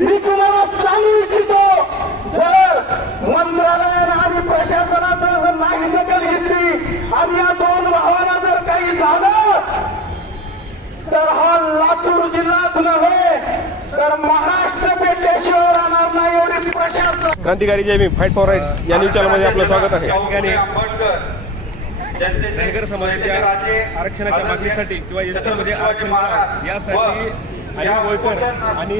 मी तुम्हाला सांगू इच्छितो जर मंत्रालयानं आणि प्रशासनानं जर नाही दखल घेतली आणि या दोन भावाला जर काही झालं तर हा लातूर जिल्हाच नव्हे तर महाराष्ट्र पेटल्याशिवाय राहणार नाही एवढी प्रशासन. क्रांतिकारी जय भीम फाईट फॉर राईट्स या न्यूज चॅनलमध्ये आपलं स्वागत आहे. या ठिकाणी धनगर समाजाच्या आरक्षणाच्या मागणीसाठी किंवा एस टी मध्ये आरक्षण यासाठी आणि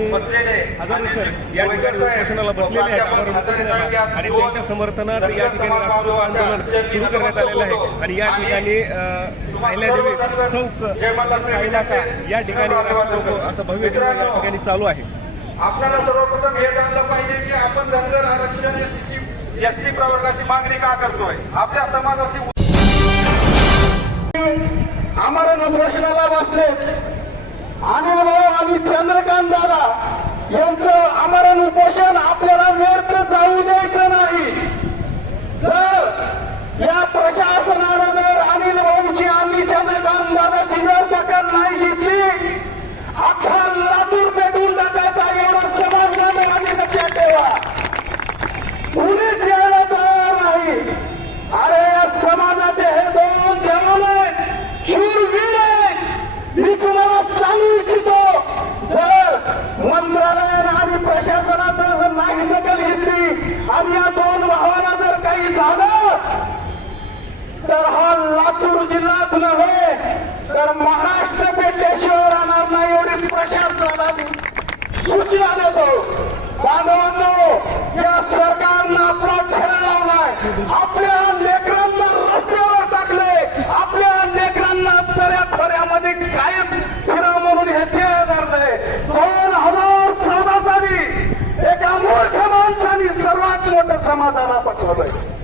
सर या ठिकाणी उपोषणाला बसलेले आहेत. उपोषणाला आणि त्यांच्या समर्थनात या ठिकाणी आंदोलन सुरू करण्यात आलेलं आहे. आणि या ठिकाणी अहिल्यादेवी चौक का? या ठिकाणी असं भव्य या ठिकाणी चालू आहे. आपल्याला सर्वप्रथम हे जाणलं पाहिजे की आपण धनगर आरक्षण एसटी प्रवर्गाची मागणी का करतोय? आपल्या समाजाची आम्हाला उपोषणाला बसले आणि चंद्रकांत दादा यांचं आमरण उपोषण आपल्याला व्यर्थ जाऊ द्यायचं नाही जर या प्रशासनानं जर अनिल भाऊची आणि चंद्रकांत दादाची जर दखल नाही घेतली अख्खा लातूर पेटून टाकायचा एवढा समाजाने आम्ही लक्षात ठेवा कुणीच यायला तयार नाही अरे या समाजाचे हे दोन जवान आहेत शूरवीर आहेत मी तुम्हाला सांगू इच्छितो जर मंत्रालयानं आणि प्रशासनानं जर नाही दखल घेतली आणि या दोन भावाला जर काही झालं तर हा लातूर जिल्हाच नव्हे तर महाराष्ट्र पेटल्याशिवाय राहणार नाही एवढी प्रशांत प्रशासनाला सूचना देतो. बांधवांनो या सरकारनं आपला खेळ लावलाय. आपल्या लेकरांना रस्त्यावर टाकले आपल्या लेकरांना चऱ्या खोऱ्यामध्ये कायम फिरा म्हणून हे ध्येय धरले दोन हजार चौदा साली एका मूर्ख माणसाने सर्वात मोठं समाधाना पचवलंय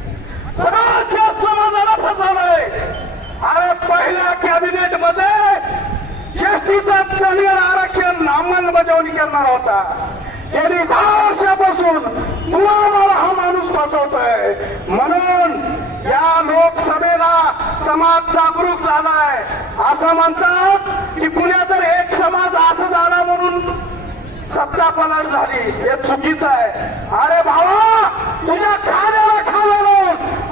अंमलबजावणी करणार होता. गेली दहा वर्षापासून तुम्हाला हा माणूस फसवतोय म्हणून या लोकसभेला समाज जागरूक झालाय. असं म्हणतात की पुण्यात तर एक समाज असं झाला म्हणून सत्ता पलट झाली. हे चुकीचं आहे. अरे भावा तुझ्या खाण्याला खाला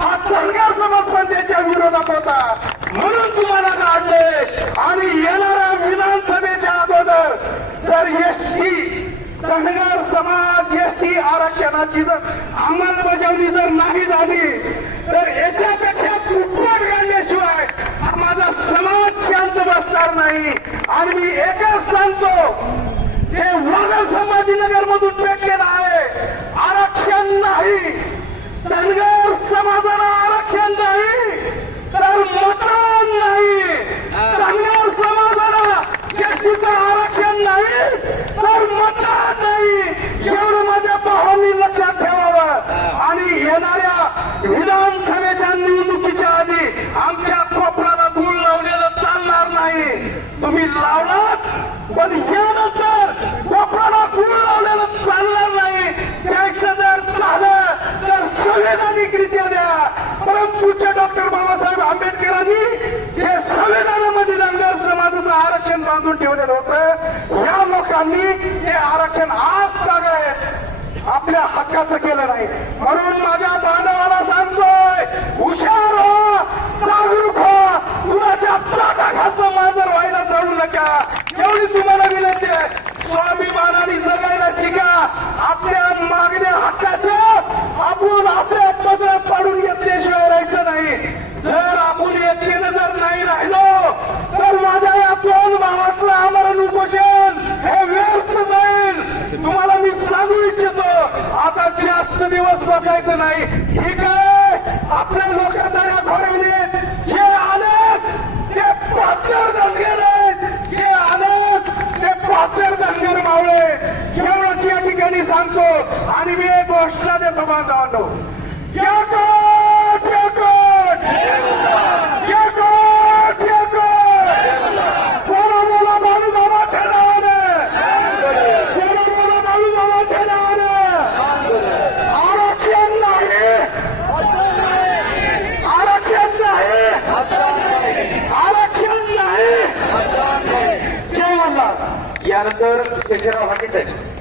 हा धनगर समाज पण त्याच्या विरोधात होता. म्हणून तुम्हाला काढले आणि जर एसटी धनगर समाज एसटी आरक्षणाची जर अंमलबजावणी जर नाही झाली तर याच्यापेक्षा कुटपट घालण्याशिवाय हा माझा समाज शांत बसणार नाही. आणि मी एकच सांगतो जे वाघा संभाजीनगर मधून पेटलेलं आहे आरक्षण नाही धनगर समाजाला आरक्षण नाही तर मतदान नाही धनगर समाजाला एसटीचं आरक्षण नाही तर मतदान नाही एवढं माझ्या भावांनी लक्षात ठेवावं आणि येणाऱ्या विधानसभेच्या निवडणुकीच्या आधी आमच्या कोपराला धूळ लावलेलं चालणार नाही तुम्ही लावलात पण यानंतर कोपराला धूळ लावलेलं चालणार नाही द्यायचं जर झालं तर संवैधानिकरित्या द्या परंतुच्या डॉक्टर बाबासाहेब आंबेडकरांनी जे संविधानामध्ये धनगर समाजाचं आरक्षण होतं या लोकांनी हे आरक्षण आज आहे आपल्या हक्काचं केलं नाही. म्हणून माझ्या बांधवाला सांगतोय हुशार हो जागरूक हो कुणाच्या पोटाखालचं मांजर व्हायला जाऊ नका एवढी तुम्हाला विनंती आहे स्वाभिमानाने जगायला शिका आपल्या मागण्या हक्काच्या आपण आपल्या पदरात पाडून घेतल्याशिवाय राहायचं नाही जर आपण एकटेनं जर नाही राहिलो तर माझ्या या दोन भावाचं आमरण उपोषण हे व्यर्थ जाईल तुम्हाला मी सांगू इच्छितो आता जास्त दिवस बसायचं नाही ठीक आहे आपल्या लोक तया घोड्याने जे आले ते पाचर धनगर आहेत जे आले ते पाचर धनगर मावळे एवढंच या ठिकाणी सांगतो आणि मी एक घोषणा देतो बांधवांनो येकोट, केशवराव हाटीच आहे